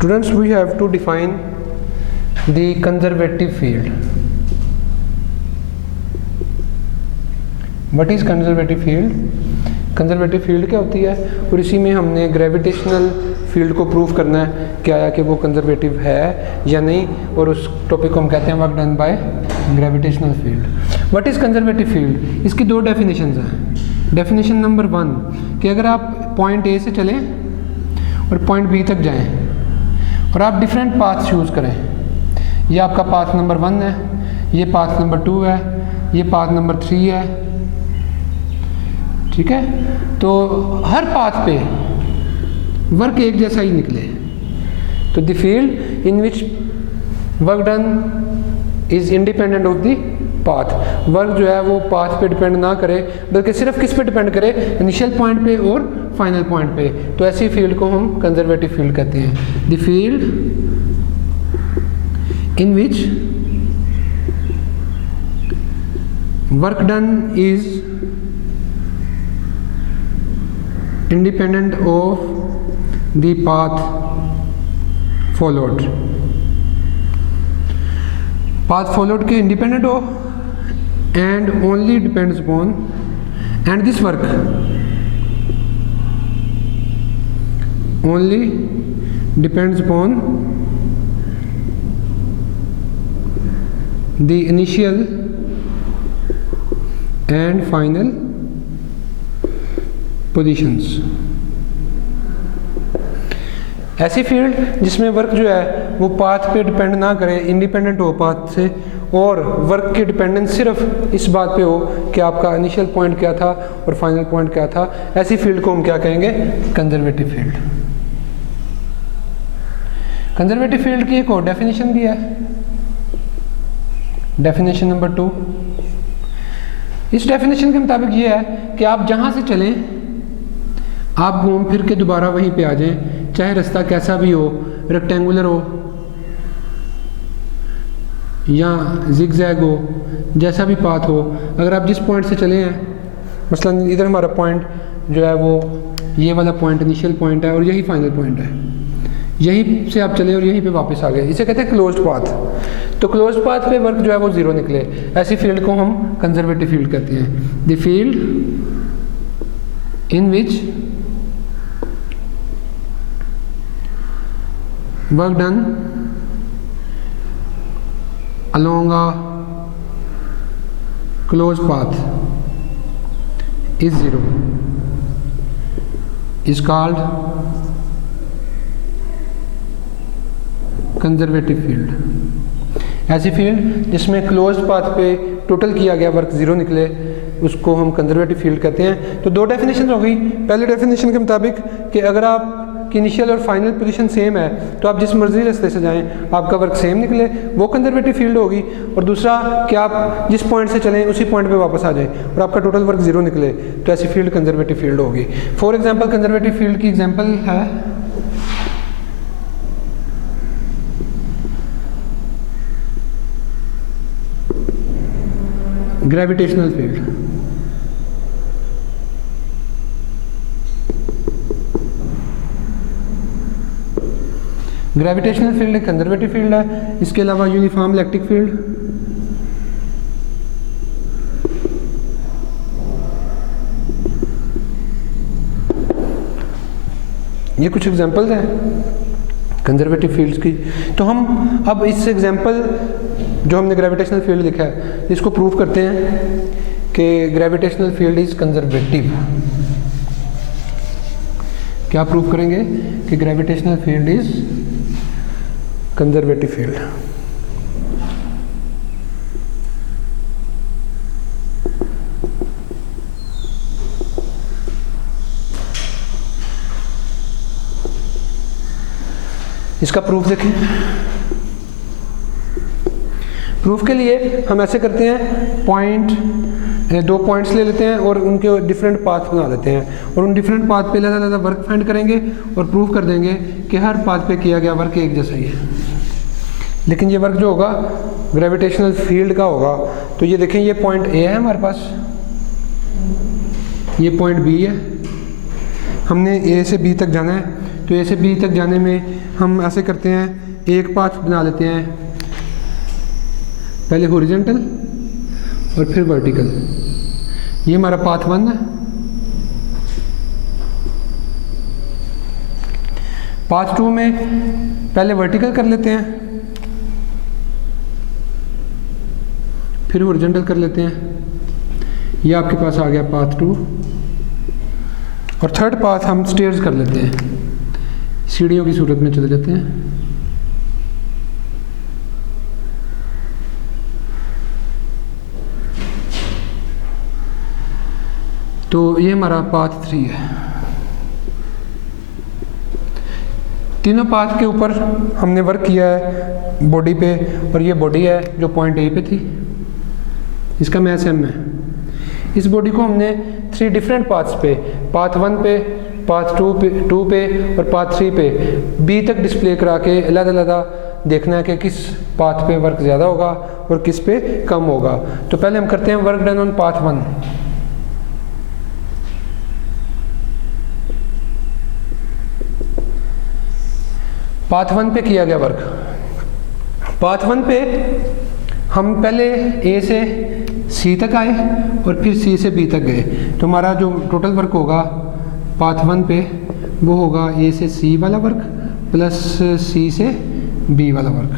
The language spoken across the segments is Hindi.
Students, we have to define the conservative field. What is conservative field? Conservative field क्या होती है, और इसी में हमने ग्रेविटेशनल फील्ड को प्रूव करना है कि आया कि वो कंजर्वेटिव है या नहीं, और उस टॉपिक को हम कहते हैं work done by gravitational field. What is conservative field? इसकी दो डेफिनेशंस हैं. डेफिनेशन नंबर 1 कि अगर आप पॉइंट ए से चलें और पॉइंट बी तक जाएं और आप डिफरेंट पाथ चूज़ करें, ये आपका पाथ नंबर 1 है, ये पाथ नंबर 2 है, ये पाथ नंबर 3 है, ठीक है. तो हर पाथ पे वर्क एक जैसा ही निकले, तो the field in which work done is independent of the path. Work जो है वो पाथ पे डिपेंड ना करे, बल्कि सिर्फ किस पे डिपेंड करे, इनिशियल पॉइंट पे और फाइनल पॉइंट पे. तो ऐसी फील्ड को हम कंजर्वेटिव फील्ड कहते हैं. The field in which work done is independent of the path followed. Path followed के independent हो and only depends upon, and this work only depends upon the initial and final positions. ऐसी फील्ड जिसमें वर्क जो है वो पाथ पे डिपेंड ना करे, इंडिपेंडेंट हो पाथ से, और वर्क की डिपेंडेंस सिर्फ इस बात पे हो कि आपका इनिशियल पॉइंट क्या था और फाइनल पॉइंट क्या था. ऐसी फील्ड को हम क्या कहेंगे? Conservative field. कंजर्वेटिव फील्ड की एक और डेफिनेशन भी है, डेफिनेशन नंबर 2. इस डेफिनेशन के मुताबिक ये है कि आप जहाँ से चलें आप घूम फिर के दोबारा वहीं पे आ जाएं, चाहे रास्ता कैसा भी हो, रेक्टेंगुलर हो या जिगजैग हो, जैसा भी पाथ हो. अगर आप जिस पॉइंट से चले हैं, मसलन इधर हमारा पॉइंट जो है वो ये वाला पॉइंट इनिशियल पॉइंट है और यही फाइनल पॉइंट है, यहीं से आप चले और यहीं पे वापस आ गए, इसे कहते हैं क्लोज्ड पाथ. तो क्लोज्ड पाथ पे वर्क जो है वो ज़ीरो निकले, ऐसी फील्ड को हम कंजर्वेटिव फील्ड कहते हैं. The field in which work done along a closed path is zero is called conservative field. ऐसी फील्ड जिसमें क्लोज्ड पाथ पे टोटल किया गया वर्क ज़ीरो निकले, उसको हम कंजर्वेटिव फील्ड कहते हैं. तो दो डेफिनेशन हो गई. पहले डेफिनेशन के मुताबिक कि अगर आप की इनिशियल और फाइनल पोजीशन सेम है तो आप जिस मर्जी रास्ते से जाएं आपका वर्क सेम निकले, वो कंजर्वेटिव फील्ड होगी. और दूसरा कि आप जिस पॉइंट से चलें उसी पॉइंट पे वापस आ जाएं और आपका टोटल वर्क ज़ीरो निकले, तो ऐसी फील्ड कंजर्वेटिव फील्ड होगी. फॉर एग्जांपल कंजर्वेटिव फील्ड की एग्जांपल है ग्रेविटेशनल फील्ड. ग्रेविटेशनल फील्ड एक कंजर्वेटिव फील्ड है. इसके अलावा यूनिफॉर्म इलेक्ट्रिक फील्ड, ये कुछ एग्जांपल्स हैं कंजर्वेटिव फील्ड्स की. तो हम अब इस एग्जांपल जो हमने ग्रेविटेशनल फील्ड लिखा है इसको प्रूव करते हैं कि ग्रेविटेशनल फील्ड इज कंजर्वेटिव. क्या प्रूव करेंगे? कि gravitational field is conservative field. इसका प्रूफ देखें. प्रूफ के लिए हम ऐसे करते हैं, दो पॉइंट्स ले लेते हैं और उनके डिफरेंट पाथ बना लेते हैं और उन डिफरेंट पाथ पे अलग वर्क फाइंड करेंगे और प्रूफ कर देंगे कि हर पाथ पे किया गया वर्क एक जैसा ही है. लेकिन ये वर्क जो होगा ग्रेविटेशनल फील्ड का होगा. तो ये देखें, ये पॉइंट ए है हमारे पास, ये पॉइंट बी है, हमने ए से बी तक जाना है. तो ए से बी तक जाने में हम ऐसे करते हैं, एक पाथ बना लेते हैं, पहले हॉरिजॉन्टल और फिर वर्टिकल। ये हमारा पाथ 1 है। पाथ 2 में पहले वर्टिकल कर लेते हैं, फिर हॉरिजॉन्टल कर लेते हैं। ये आपके पास आ गया पाथ 2। और थर्ड पाथ हम स्टेयर्स कर लेते हैं, सीढ़ियों की सूरत में चले जाते हैं। तो ये हमारा पाथ 3 है। तीनों पाथ के ऊपर हमने वर्क किया है बॉडी पे, और ये बॉडी है जो पॉइंट ए पे थी, इसका मैच एम है। इस बॉडी को हमने 3 डिफरेंट पाथ्स पे, पाथ 1 पे, पाथ 2 पे और पाथ 3 पे बी तक डिस्प्ले करा के अलग-अलग देखना है कि किस पाथ पे वर्क ज़्यादा होगा और किस पे कम होगा। तो पहले हम करते हैं work done on path 1। Path 1 पे किया गया वर्क। पाथ 1 पे हम पहले ए से सी तक आए और फिर सी से बी तक गए। तो हमारा जो टोटल वर्क होगा पाथ 1 पे वो होगा ए से सी वाला वर्क प्लस सी से बी वाला वर्क।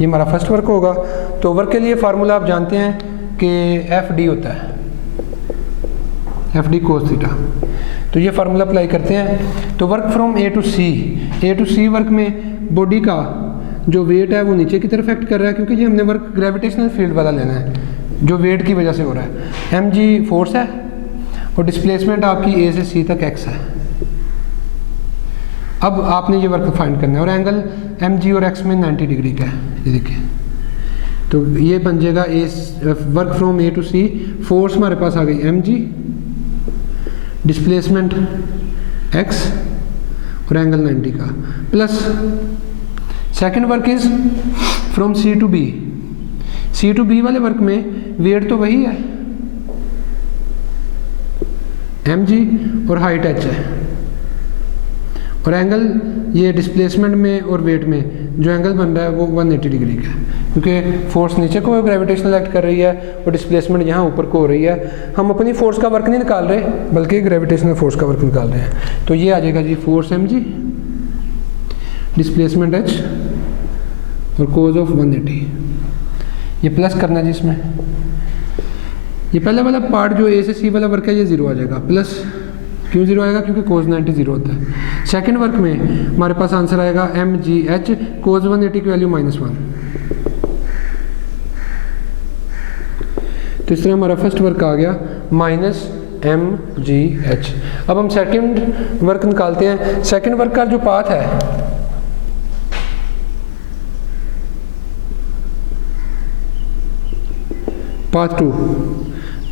ये हमारा फर्स्ट वर्क होगा। तो वर्क के लिए फार्मूला आप जानते हैं कि एफ डी होता है, एफ डी कोस थीटा। तो ये फार्मूला अप्लाई करते हैं। तो work from A to C work में बॉडी का जो वेट है वो नीचे की तरफ एक्ट कर रहा है, क्योंकि ये हमने वर्क ग्रेविटेशनल फील्ड वाला लेना है जो वेट की वजह से हो रहा है। एम जी फोर्स है और डिस्प्लेसमेंट आपकी ए से सी तक एक्स है। अब आपने ये वर्क फाइंड करना है और एंगल एम जी और एक्स में 90 डिग्री का है, ये देखिए। तो ये बन जाएगा work from A to C. Force हमारे पास आ गई एम जी, डिस्प्लेसमेंट x और एंगल 90 का, plus second work is from C to B. C to B वाले वर्क में वेट तो वही है mg और हाइट h है, और एंगल ये डिस्प्लेसमेंट में और वेट में जो एंगल बन रहा है वो 180 डिग्री का है, क्योंकि फोर्स नीचे को ग्रेविटेशनल एक्ट कर रही है और डिस्प्लेसमेंट यहाँ ऊपर को हो रही है। हम अपनी फोर्स का वर्क नहीं निकाल रहे बल्कि ग्रेविटेशनल फोर्स का वर्क निकाल रहे हैं। तो ये आ जाएगा जी फोर्स mg, डिस्प्लेसमेंट h और कोज ऑफ 180। ये प्लस करना जी इसमें। ये पहले वाला पार्ट जो ए से सी वाला वर्क है ये 0 आ जाएगा, प्लस क्यों 0 आएगा, क्योंकि कोज 90 0 होता है। सेकंड वर्क में हमारे पास आंसर आएगा एम जी एच, कोज 180 की वैल्यू -1। तो इस तरह हमारा फर्स्ट वर्क आ गया -mgh। अब हम सेकंड वर्क निकालते हैं। सेकंड वर्क का जो पाथ है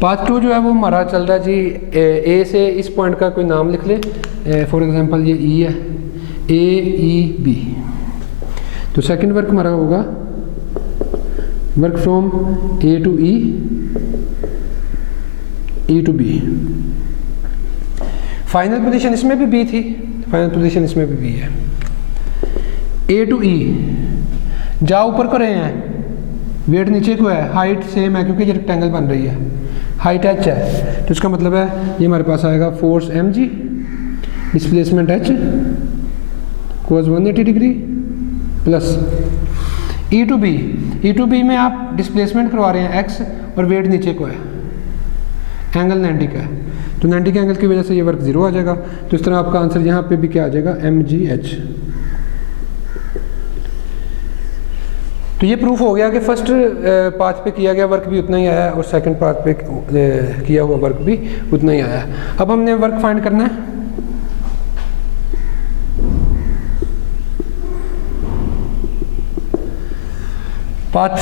पाथ 2 जो है वो हमारा चल रहा है जी ए से इस पॉइंट का कोई नाम लिख ले, फॉर एग्जांपल ये ई है, AEB। तो सेकंड वर्क हमारा होगा work from A to E, E to B. Final position इसमें भी बी थी, फाइनल पोजीशन इसमें भी बी है। ए टू ई जा ऊपर को रहे हैं, वेट नीचे को है, हाइट सेम है क्योंकि ये रेक्टेंगल बन रही है, हाइट h है। तो इसका मतलब है ये हमारे पास आएगा force mg, displacement h, cos 180 degree, plus E to B में आप डिस्प्लेसमेंट करवा रहे हैं x और वेट नीचे को है, एंगल 90 का है। तो 90 के एंगल की वजह से ये वर्क 0 आ जाएगा। तो इस तरह आपका आंसर यहाँ पे भी क्या आ जाएगा mgh। तो ये प्रूफ हो गया कि फर्स्ट पाथ पे किया गया वर्क भी उतना ही आया और सेकंड पाथ पे किया हुआ वर्क भी उतना ही आया। अब हमने वर्क फाइंड करना है। पाथ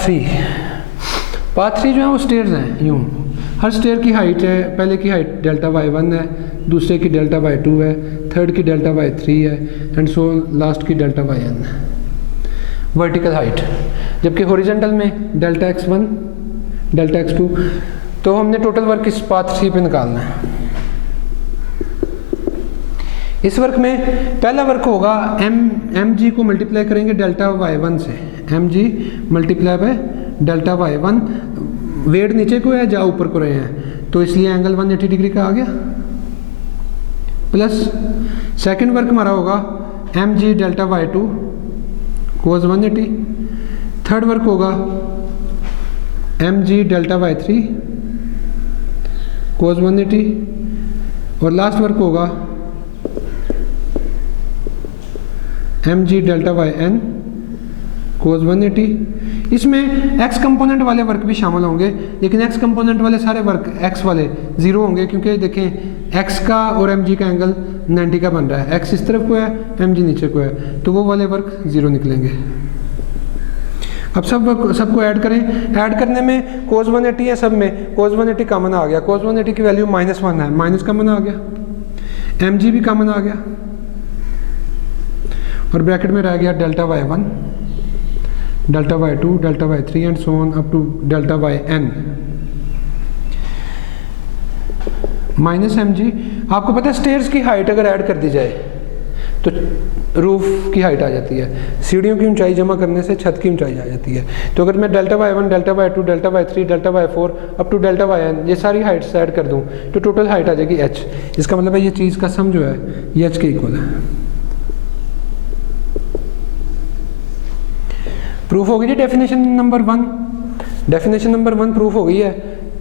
3 जो है वो स्टेयर्स हैं यूँ। हर स्टेयर की हाइट है, पहले की हाइट डेल्टा y1 है, दूसरे की डेल्टा y2 है, थर्ड की डेल्टा y3 है, एंड सो लास्ट की डेल्टा yn है, वर्टिकल हाइट। जबकि हॉरिजॉन्टल में डेल्टा x1, डेल्टा x2। तो हमने टोटल वर्क इस पाथ 3 पे निकालना है। इस वर्क में पहला वर्क होगा एम जी को मल्टीप्लाई करेंगे डेल्टा y1 से, m g multiply by delta y1, weight नीचे को है, जा ऊपर को रहे हैं, तो इसलिए एंगल 180 डिग्री का आ गया। प्लस सेकंड वर्क हमारा होगा m g delta y2 cos 180, third work होगा m g delta y3 cos 180, और लास्ट वर्क होगा m g delta y n cos 180। इसमें एक्स कंपोनेंट वाले वर्क भी शामिल होंगे, लेकिन एक्स कंपोनेंट वाले सारे वर्क एक्स वाले ज़ीरो होंगे, क्योंकि देखें एक्स का और एम जी का एंगल 90 का बन रहा है, एक्स इस तरफ को है, एम जी नीचे को है, तो वो वाले वर्क ज़ीरो निकलेंगे। अब सबको ऐड करें, ऐड करने में कोस 180 है, सब में कोस 180 कॉमन आ गया, कोस 180 की वैल्यू -1 है, माइनस कॉमन आ गया, एम जी भी कॉमन आ गया, और ब्रैकेट में रह गया delta y1, delta y2, delta y3 and so on up to delta yn minus m g. आपको पता है स्टेयर्स की हाइट अगर ऐड कर दी जाए तो रूफ की हाइट आ जाती है, सीढ़ियों की ऊंचाई जमा करने से छत की ऊंचाई आ जाती है। तो अगर मैं delta y1, delta y2, delta y3, delta y4 up to delta yn ये सारी हाइट्स ऐड कर दूं तो टोटल हाइट आ जाएगी h। इसका मतलब है ये चीज़ का सम जो है ये h के इक्वल है। प्रूफ हो गई जी definition number 1। Definition number 1 proof हो गई है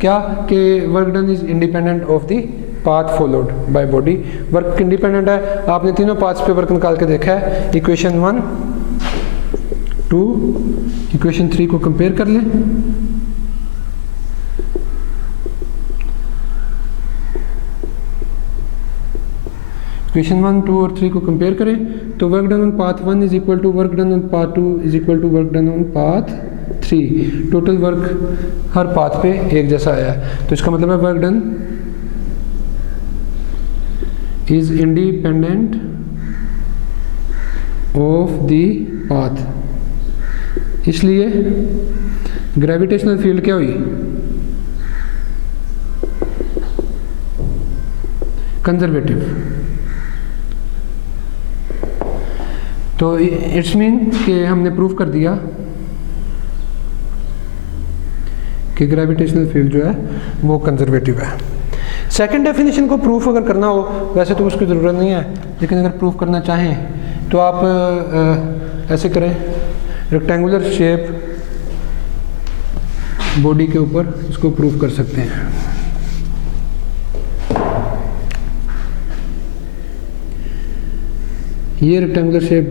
क्या कि work done is independent of the path followed by body. Work independent है, आपने तीनों पाथ्स पे वर्क निकाल के देखा है। इक्वेशन 1, 2, इक्वेशन 3 को कंपेयर कर लें। इक्वेशन 1, 2 और 3 को कंपेयर करें तो work done on path 1 is equal to work done on path 2 is equal to work done on path 3। Total work हर पाथ पे एक जैसा आया है, तो इसका मतलब है work done is independent of the path. इसलिए ग्रेविटेशनल फील्ड क्या हुई, कंजर्वेटिव। तो इट्स मीन कि हमने प्रूफ कर दिया कि ग्रेविटेशनल फील्ड जो है वो कंजर्वेटिव है। सेकंड डेफिनेशन को प्रूफ अगर करना हो, वैसे तो उसकी ज़रूरत नहीं है, लेकिन अगर प्रूफ करना चाहें तो आप ऐसे करें, रेक्टेंगुलर शेप बॉडी के ऊपर इसको प्रूफ कर सकते हैं। ये रेक्टेंगुलर शेप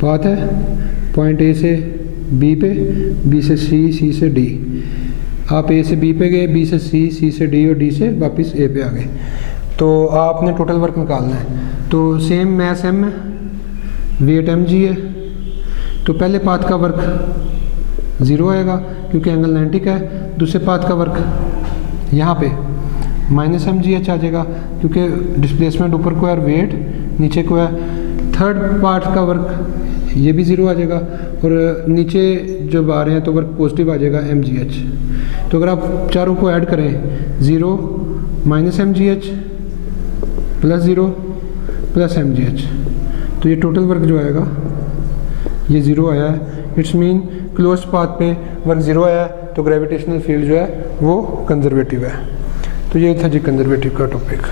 पाथ है, पॉइंट ए से बी पे, बी से सी, सी से डी। आप ए से बी पे गए, बी से सी, सी से डी और डी से वापस ए पे आ गए, तो आपने टोटल वर्क निकालना है। तो सेम मैस एम है, वेट एम जी है, तो पहले पाथ का वर्क 0 आएगा क्योंकि एंगल 90 का है। दूसरे पाथ का वर्क यहाँ पे माइनस एम जी एच आ जाएगा क्योंकि डिस्प्लेसमेंट ऊपर को है और वेट नीचे को है। थर्ड पार्ट का वर्क ये भी 0 आ जाएगा, और नीचे जब आ रहे हैं तो वर्क पॉजिटिव आ जाएगा एम जी एच। तो अगर आप चारों को ऐड करें 0 minus m g h plus 0 plus m g h, तो ये टोटल वर्क जो आएगा ये 0 आया है। इट्स मीन क्लोज पाथ पे वर्क 0 आया है, तो ग्रेविटेशनल फील्ड जो है वो कंजर्वेटिव है। तो ये था जी कंजर्वेटिव का टॉपिक।